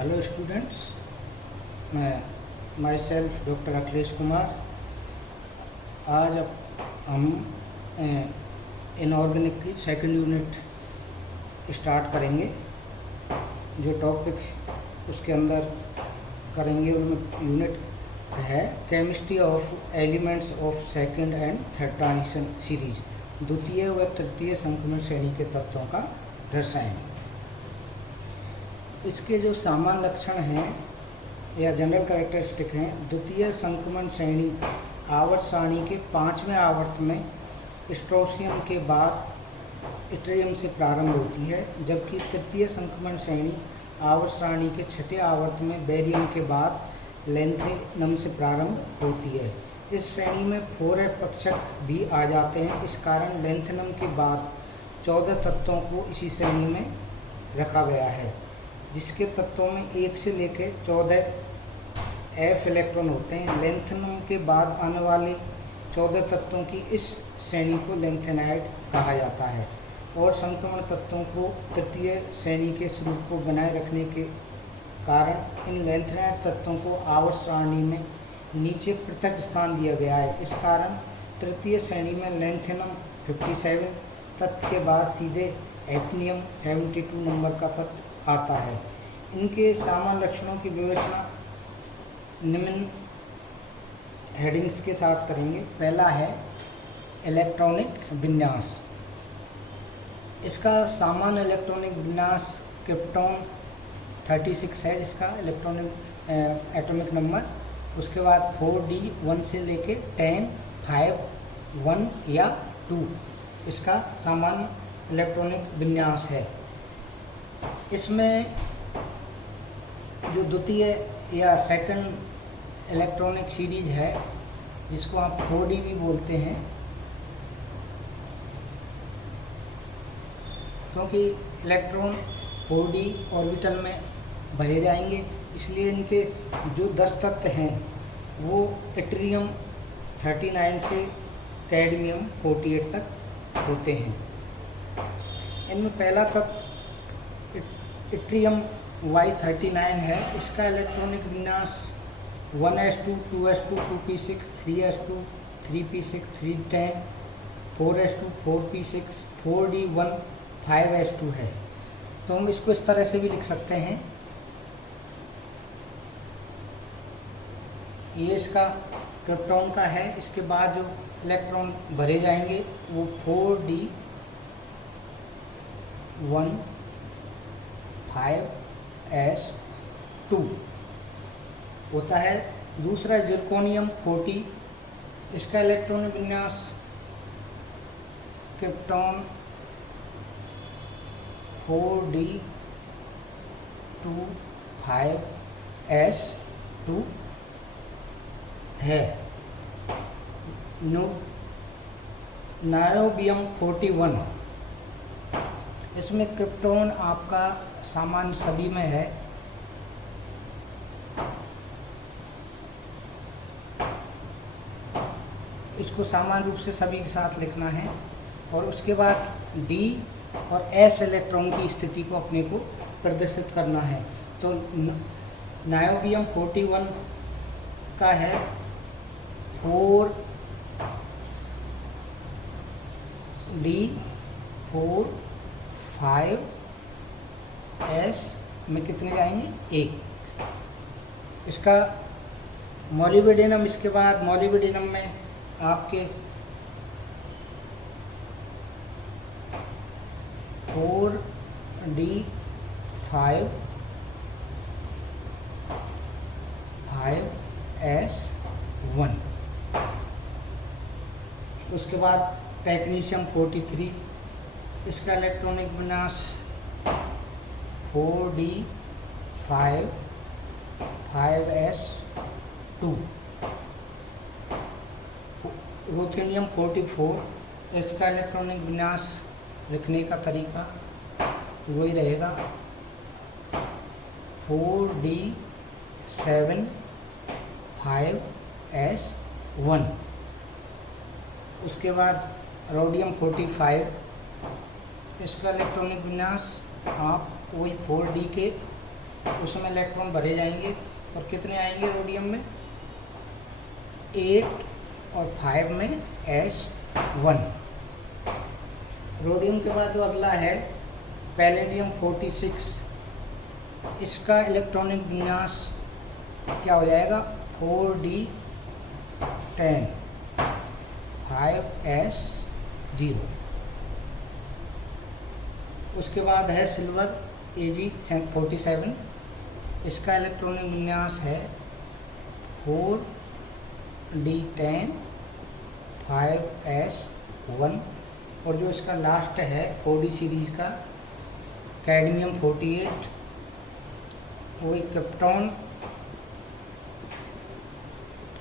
Hello students, मैं my self doctor Akhilesh Kumar. आज हम इनऑर्गेनिक की सेकंड यूनिट स्टार्ट करेंगे। जो टॉपिक उसके अंदर करेंगे उनमें यूनिट है chemistry of elements of second and third transition series, द्वितीय व तृतीय संक्रमण श्रेणी के तत्वों का रसायन। इसके जो सामान्य लक्षण हैं या जनरल कैरेक्टरिस्टिक हैं, द्वितीय संक्रमण श्रेणी आवर्त सारणी के 5वें आवर्त में स्ट्रोसियम के बाद इट्रियम से प्रारंभ होती है, जबकि तृतीय संक्रमण श्रेणी आवर्त सारणी के 6ठे आवर्त में बेरियम के बाद लैंथेनम से प्रारंभ होती है। इस श्रेणी में 4f कक्षक भी आ जाते हैं। इस कारण लैंथेनम के बाद 14 तत्वों को इसी श्रेणी में रखा गया है, जिसके तत्वों में 1 से लेकर 14 f इलेक्ट्रॉन होते हैं। लैंथेनम के बाद आने वाले 14 तत्वों की इस श्रेणी को लैंथेनाइड कहा जाता है और संक्रमण तत्वों को तृतीय श्रेणी के स्वरूप को बनाए रखने के कारण इन लैंथेनाइड तत्वों को आवर्त सारणी में नीचे पृथक स्थान दिया गया है। इस कारण तृतीय श्रेणी में लैंथेनम 57 तत्व के बाद सीधे एफनियम 72 नंबर का तत्व आता है। इनके सामान्य लक्षणों की विवेचना निम्न हेडिंग्स के साथ करेंगे। पहला है इलेक्ट्रॉनिक विन्यास। इसका सामान्य इलेक्ट्रॉनिक विन्यास क्रिप्टॉन 36 है, इसका इलेक्ट्रॉनिक एटॉमिक नंबर। उसके बाद 4d 1 से लेके 10 5 1 या 2 इसका सामान्य इलेक्ट्रॉनिक विन्यास है। इसमें जो द्वितीय या सेकंड इलेक्ट्रॉनिक सीरीज है, जिसको आप 4d भी बोलते हैं, क्योंकि इलेक्ट्रॉन 4d ऑर्बिटल में भरे जाएंगे, इसलिए इनके जो 10 तत्व हैं वो इट्रियम 39 से कैडमियम 48 तक होते हैं। इनमें पहला तत्व इट्रियम Y39 है। इसका इलेक्ट्रॉनिक विन्यास 1s2 2s2 2p6 3s2 3p6 310 4s2 4p6 4d1 5s2 है। तो हम इसको इस तरह से भी लिख सकते हैं। ये इसका क्रिप्टॉन का है। इसके बाद जो इलेक्ट्रॉन भरे जाएंगे वो 4d 1 5s2 होता है। दूसरा जिरकोनियम 40, इसका इलेक्ट्रॉनिक विन्यास क्रिप्टॉन 4d 2 5s2 है। नायोबियम 41, इसमें क्रिप्टॉन आपका सामान्य सभी में है। इसको सामान्य रूप से सभी के साथ लिखना है और उसके बाद D और S इलेक्ट्रॉन की स्थिति को अपने को प्रदर्शित करना है। तो नायोबियम 41 का है 4d 4 5s में कितने जाएंगे 1। इसका मॉलिब्डेनम, इसके बाद मॉलिब्डेनम में आपके 4d 5 5s1। उसके बाद टेक्नीशियम 43, इसका इलेक्ट्रॉनिक विन्यास 4d 5 5s2। रुथेनियम 44, इसका इलेक्ट्रॉनिक विन्यास लिखने का तरीका वही रहेगा 4d 7 5s1। उसके बाद रोडियम 45, इसका इलेक्ट्रॉनिक विन्यास आप वही 4d के उसमें इलेक्ट्रॉन भरे जाएंगे और कितने आएंगे रोडियम में 8 और 5 में S1। रोडियम के बाद जो अगला है पैलेडियम 46, इसका इलेक्ट्रॉनिक विन्यास क्या हो जाएगा 4d10 5s0। उसके बाद है सिल्वर Ag47, इसका इलेक्ट्रॉनिक विन्यास है 4d10 5s1। और जो इसका लास्ट है 4d सीरीज का कैडमियम 48, वो एक क्रिप्टॉन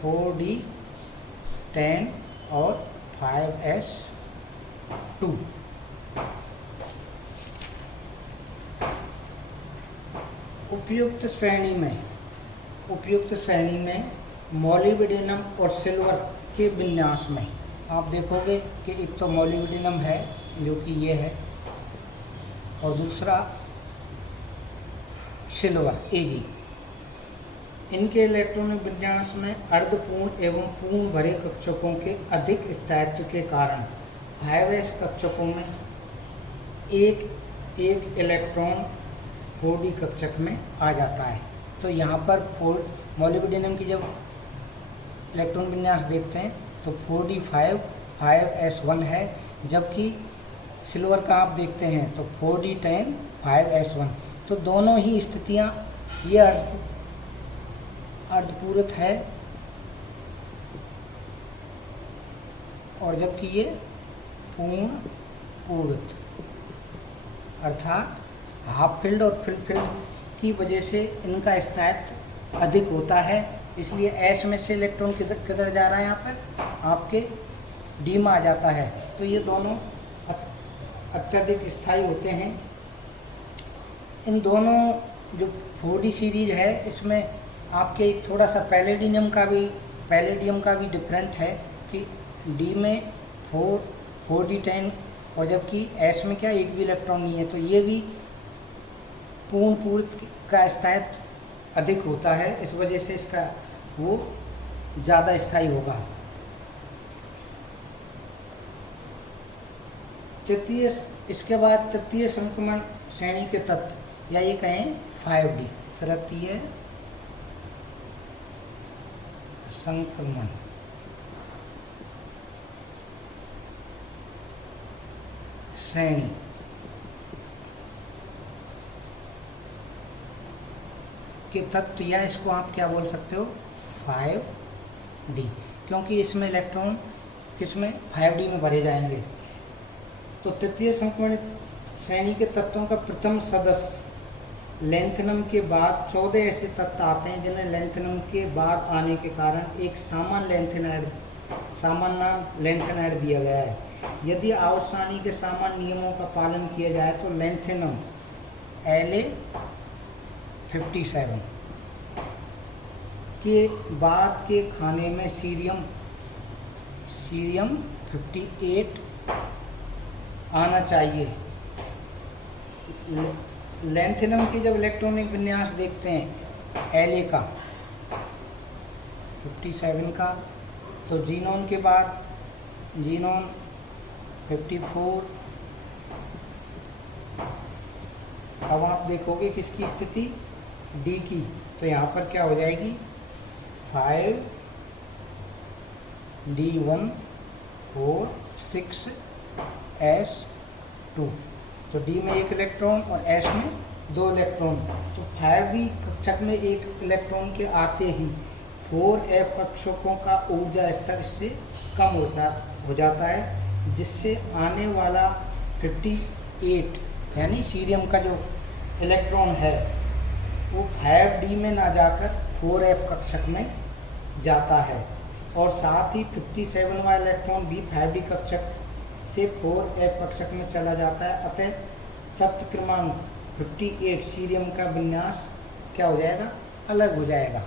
4d10 और 5s2। उपयुक्त श्रेणी में मोलिब्डेनम और सिल्वर के विन्यास में आप देखोगे कि एक तो मोलिब्डेनम है जो कि ये है, और दूसरा सिल्वर Ag। इनके इलेक्ट्रॉनिक विन्यास में अर्धपूर्ण एवं पूर्ण भरे कक्षकों के अधिक स्थायित्व के कारण 5s कक्षकों में एक इलेक्ट्रॉन 4d कक्षक में आ जाता है। तो यहाँ पर मोलिब्डेनम की जब इलेक्ट्रॉन विन्यास देखते हैं तो 4d5 5s1 है, जबकि सिल्वर का आप देखते हैं तो 4d10 5s1। तो दोनों ही स्थितियाँ ये अर्धपूरक है और जबकि ये पूर्ण पूरक, अर्थात हाफ फील्ड और फुल फील्ड की वजह से इनका स्थायित्व अधिक होता है। इसलिए S में से इलेक्ट्रॉन किधर जा रहा है, यहाँ पर आपके D में आ जाता है। तो ये दोनों अत्यधिक स्थायी होते हैं। इन दोनों जो 4d सीरीज है इसमें आपके थोड़ा सा पैलेडियम का भी डिफरेंट है कि D में 4d10 और जबकि S में क्या एक भी इलेक्ट्रॉन नहीं है। तो ये भी पूर्ण पूरक का स्थायित्व अधिक होता है, इस वजह से इसका वो ज़्यादा स्थायी होगा। इसके बाद तृतीय संक्रमण श्रेणी के तत्व या ये कहें 5d तृतीय संक्रमण श्रेणी के तत्व, या इसको आप क्या बोल सकते हो 5d, क्योंकि इसमें इलेक्ट्रॉन किसमें 5d में भरे जाएंगे। तो तृतीय संक्रमण श्रेणी के तत्वों का प्रथम सदस्य लेंथेनम के बाद 14 ऐसे तत्व आते हैं जिन्हें लेंथेनम के बाद आने के कारण एक सामान्य लेंथेनाइड दिया गया है। यदि आवर्त सारणी के सामान्य नियमों का पालन किया जाए तो लेंथेनम La57 के बाद के खाने में सीरियम 58 आना चाहिए। लेंथेनम की जब इलेक्ट्रॉनिक विन्यास देखते हैं La का 57 का, तो जीनोन के बाद जीनोन 54। अब आप देखोगे किसकी स्थिति D की, तो यहाँ पर क्या हो जाएगी 5d1 4 6s2। तो D में एक इलेक्ट्रॉन और S में 2 इलेक्ट्रॉन। तो 5d कक्षक में एक इलेक्ट्रॉन के आते ही 4f कक्षकों का ऊर्जा स्तर इससे कम हो जाता है, जिससे आने वाला 58 यानी सीरियम का जो इलेक्ट्रॉन है वो 5d में ना जाकर 4f कक्षक में जाता है, और साथ ही 57वां इलेक्ट्रॉन भी 5d कक्षक से 4f कक्षक में चला जाता है। अतः तत्व क्रमांक 58 सीरियम का विन्यास क्या हो जाएगा, अलग हो जाएगा।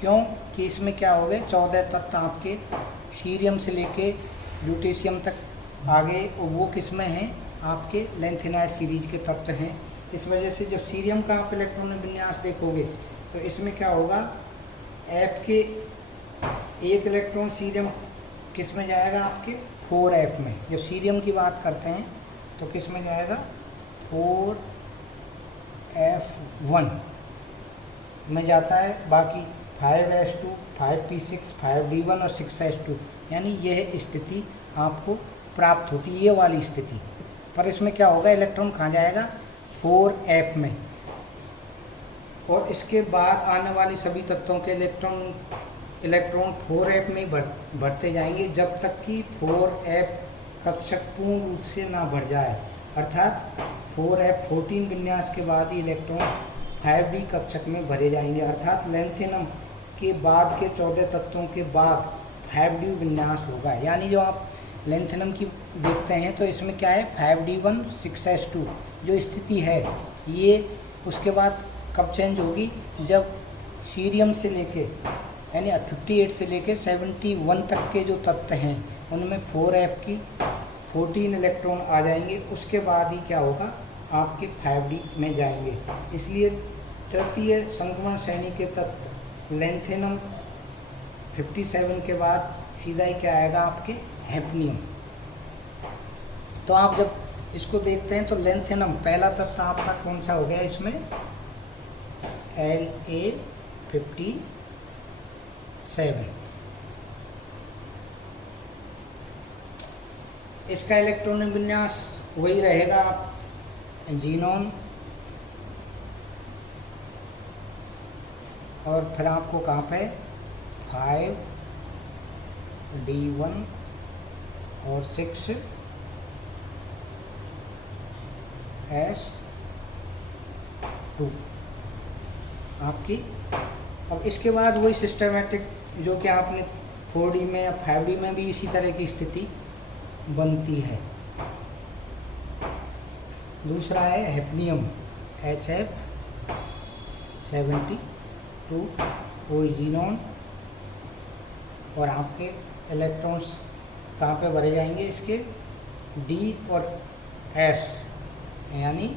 क्यों कि इसमें क्या हो गए 14 तत्व आपके सीरियम से लेके ल्यूटेशियम तक आ गए, और वो किस में हैं, आपके लेंथेनाइड सीरीज के तत्व हैं। इस वजह से जब सीरियम का आप इलेक्ट्रॉन विन्यास देखोगे तो इसमें क्या होगा, एफ के एक इलेक्ट्रॉन सीरियम किस में जाएगा, आपके 4f में। जब सीरियम की बात करते हैं तो किस में जाएगा, 4f1 में जाता है। बाकी 5s2, 5p6, 5d1 और 6s2, यानी यह स्थिति आपको प्राप्त होती है, ये वाली स्थिति। पर इसमें क्या होगा, इलेक्ट्रॉन कहाँ जाएगा, 4f में। और इसके बाद आने वाले सभी तत्वों के इलेक्ट्रॉन 4f में बढ़ते जाएंगे जब तक कि 4f कक्षक पूर्ण रूप से ना बढ़ जाए। अर्थात 4f14 विन्यास के बाद ही इलेक्ट्रॉन 5d कक्षक में भरे जाएंगे। अर्थात लेंथेनम के बाद के 14 तत्वों के बाद 5d विन्यास होगा। यानी जो आप लेंथेनम की देखते हैं तो इसमें क्या है, 5d1 6s2 जो स्थिति है ये उसके बाद कब चेंज होगी, जब सीरियम से लेके यानी 58 से लेके 71 तक के जो तत्व हैं उनमें 4f की 14 इलेक्ट्रॉन आ जाएंगे। उसके बाद ही क्या होगा, आपके 5d में जाएंगे। इसलिए तृतीय संक्रमण श्रेणी के तत्व लेंथेनम 57 के बाद सीधा ही क्या आएगा, आपके हैफनियम। तो आप जब इसको देखते हैं तो लेंथेनम पहला तत्व आपका कौन सा हो गया, इसमें La57। इसका इलेक्ट्रॉनिक विन्यास वही रहेगा, जीनोन और फिर आपको कहाँ पे 5d1 और 6s2 आपकी। अब इसके बाद वही सिस्टमेटिक जो कि आपने 4d में या 5d में भी इसी तरह की स्थिति बनती है। दूसरा है हैफनियम HF72 वही जीनोन और आपके इलेक्ट्रॉन्स कहाँ पे भरे जाएंगे, इसके D और S यानी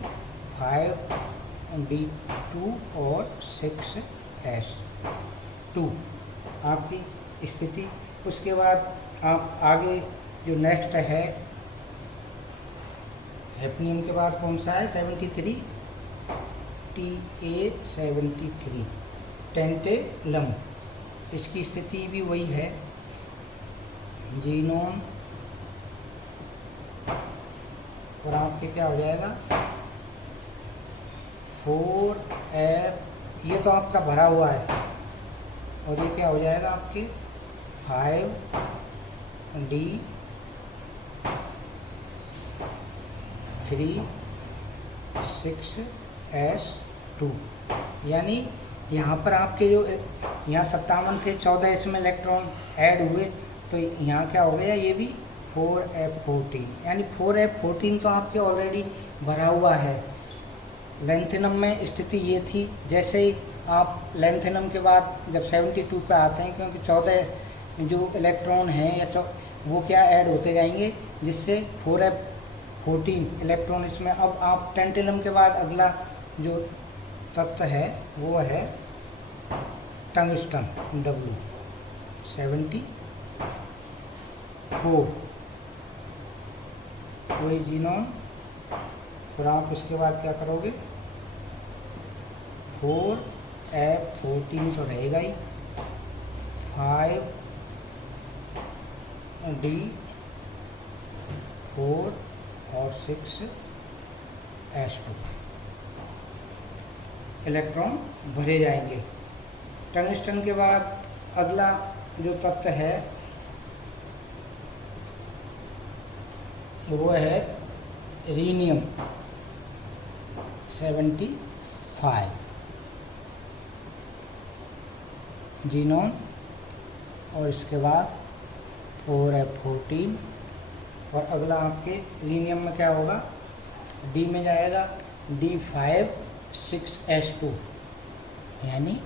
5d2 और 6s2 आपकी स्थिति। उसके बाद आप आगे जो नेक्स्ट है हैफनियम के बाद कौन सा है, 73 Ta73 टेंटेलम। इसकी स्थिति भी वही है, जीनोन और आपके क्या हो जाएगा 4f, ये तो आपका भरा हुआ है, और ये क्या हो जाएगा आपके 5d3 6s2 यानी यहाँ पर आपके जो यहाँ 57 थे 14 इसमें इलेक्ट्रॉन ऐड हुए तो यहाँ क्या हो गया, ये भी 4f14 यानी 4f14 तो आपके ऑलरेडी भरा हुआ है। लेंथेनम में स्थिति ये थी, जैसे ही आप लेंथेनम के बाद जब 72 पे आते हैं, क्योंकि 14 जो इलेक्ट्रॉन हैं या वो क्या ऐड होते जाएंगे, जिससे 4f14 इलेक्ट्रॉन इसमें। अब आप टेंटेलम के बाद अगला जो तत्व है वो है टंगस्टन W74 वही जीनोन। फिर आप इसके बाद क्या करोगे, 4f14 तो रहेगा ही, 5d4 और 6s2 इलेक्ट्रॉन भरे जाएंगे। टंगस्टन के बाद अगला जो तत्व है वो है रीनियम 75 जीनोन और इसके बाद 4f14 और अगला आपके रीनियम में क्या होगा, डी में जाएगा D5 6s2 यानी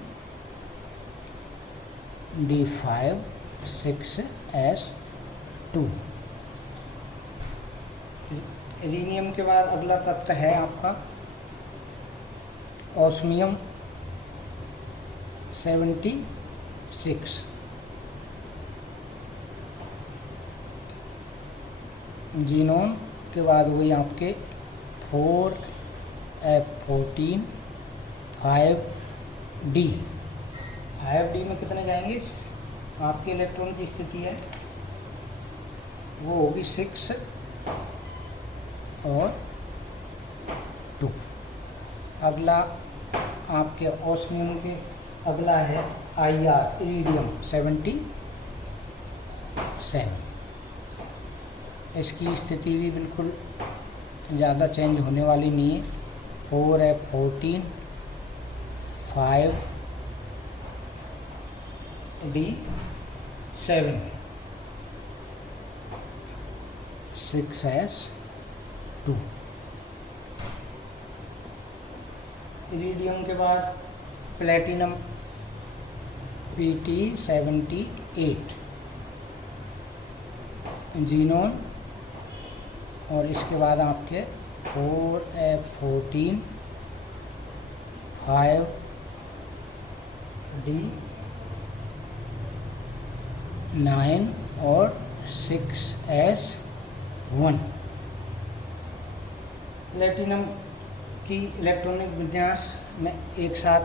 D5 6s2। रीनियम के बाद अगला तत्व है आपका ऑस्मियम 76, जीनोन के बाद हो गई आपके 4F14 5D। 5D में कितने जाएंगे? आपके इलेक्ट्रॉन की स्थिति है वो होगी 6 और 2। अगला आपके ऑस्मियम के अगला है IR इरिडियम 77। इसकी स्थिति भी बिल्कुल ज़्यादा चेंज होने वाली नहीं है। 4F14 5D7 6S2। इरिडियम के बाद प्लेटिनम PT78, जीनोन, और इसके बाद आपके 4F14 5D9 और 6S1। प्लेटिनम की इलेक्ट्रॉनिक विन्यास में एक साथ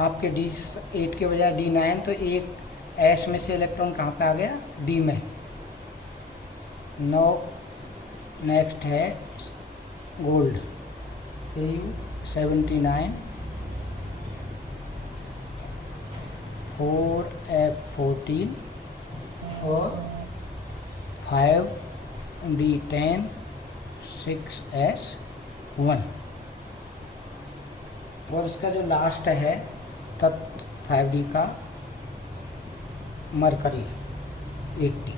आपके D8 के बजाय D9, तो एक S में से इलेक्ट्रॉन कहाँ पे आ गया? D में। नेक्स्ट है गोल्ड AU79 4F14 और 5D10 6S1। और इसका जो लास्ट है तत्व 5D का मरकरी 80।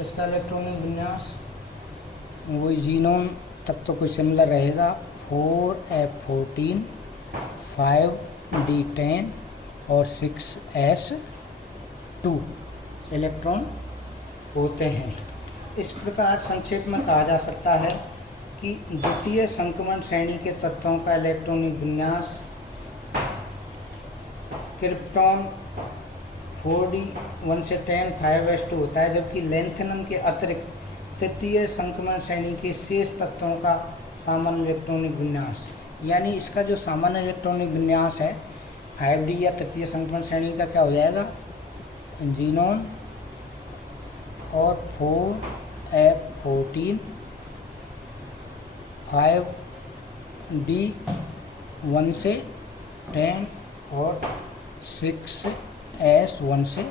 इसका इलेक्ट्रॉनिक विन्यास वही जीनोन तब तो कोई सिमिलर रहेगा। 4F14 5D10 और 6S2 इलेक्ट्रॉन होते हैं। इस प्रकार संक्षेप में कहा जा सकता है कि द्वितीय संक्रमण श्रेणी के तत्वों का इलेक्ट्रॉनिक विन्यास क्रिप्टॉन 4D 1 से 10 5S2 होता है, जबकि लेंथेनम के अतिरिक्त तृतीय संक्रमण श्रेणी के शेष तत्वों का सामान्य इलेक्ट्रॉनिक विन्यास, यानी इसका जो सामान्य इलेक्ट्रॉनिक विन्यास है 5D या तृतीय संक्रमण श्रेणी का क्या हो जाएगा? जीनोन और 4F14 5D 1 से 10 और 6S1 से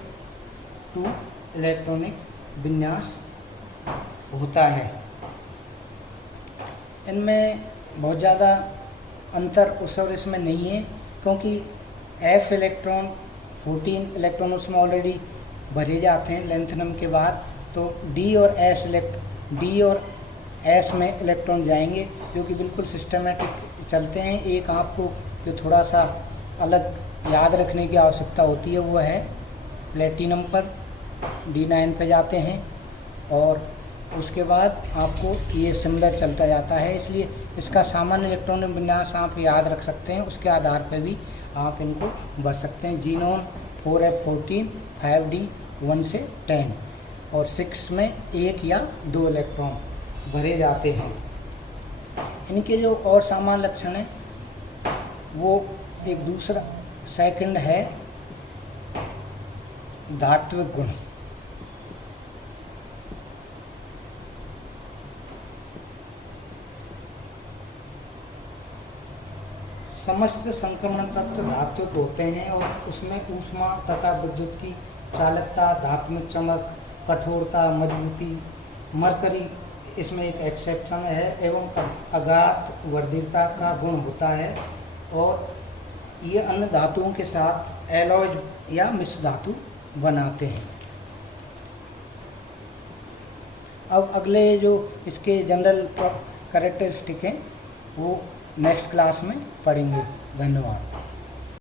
2 इलेक्ट्रॉनिक विन्यास होता है। इनमें बहुत ज़्यादा अंतर उस और इसमें नहीं है, क्योंकि F इलेक्ट्रॉन 14 इलेक्ट्रॉन उसमें ऑलरेडी भरे जाते हैं लेंथेनम के बाद, तो D और S में इलेक्ट्रॉन जाएंगे, जो कि बिल्कुल सिस्टमेटिक चलते हैं। एक आपको जो थोड़ा सा अलग याद रखने की आवश्यकता होती है वो है प्लेटिनम पर D9 पे जाते हैं, और उसके बाद आपको ये सिमिलर चलता जाता है। इसलिए इसका सामान्य इलेक्ट्रॉनिक विन्यास आप याद रख सकते हैं, उसके आधार पर भी आप इनको भर सकते हैं। जीनोन 4F14 5D 1 से 10 और 6 में 1 या 2 इलेक्ट्रॉन भरे जाते हैं। इनके जो और सामान्य लक्षण हैं वो एक दूसरा सेकंड है धात्विक गुण। समस्त संक्रमण तत्व धात्विक होते हैं और उसमें ऊष्मा तथा विद्युत की चालकता, धात्मिक चमक, कठोरता, मजबूती, मरकरी इसमें एक एक्सेप्शन है, एवं अगाध वर्धितता का गुण होता है, और ये अन्य धातुओं के साथ एलॉयज या मिश्र धातु बनाते हैं। अब अगले जो इसके जनरल कैरेक्टरिस्टिक हैं वो नेक्स्ट क्लास में पढ़ेंगे। धन्यवाद।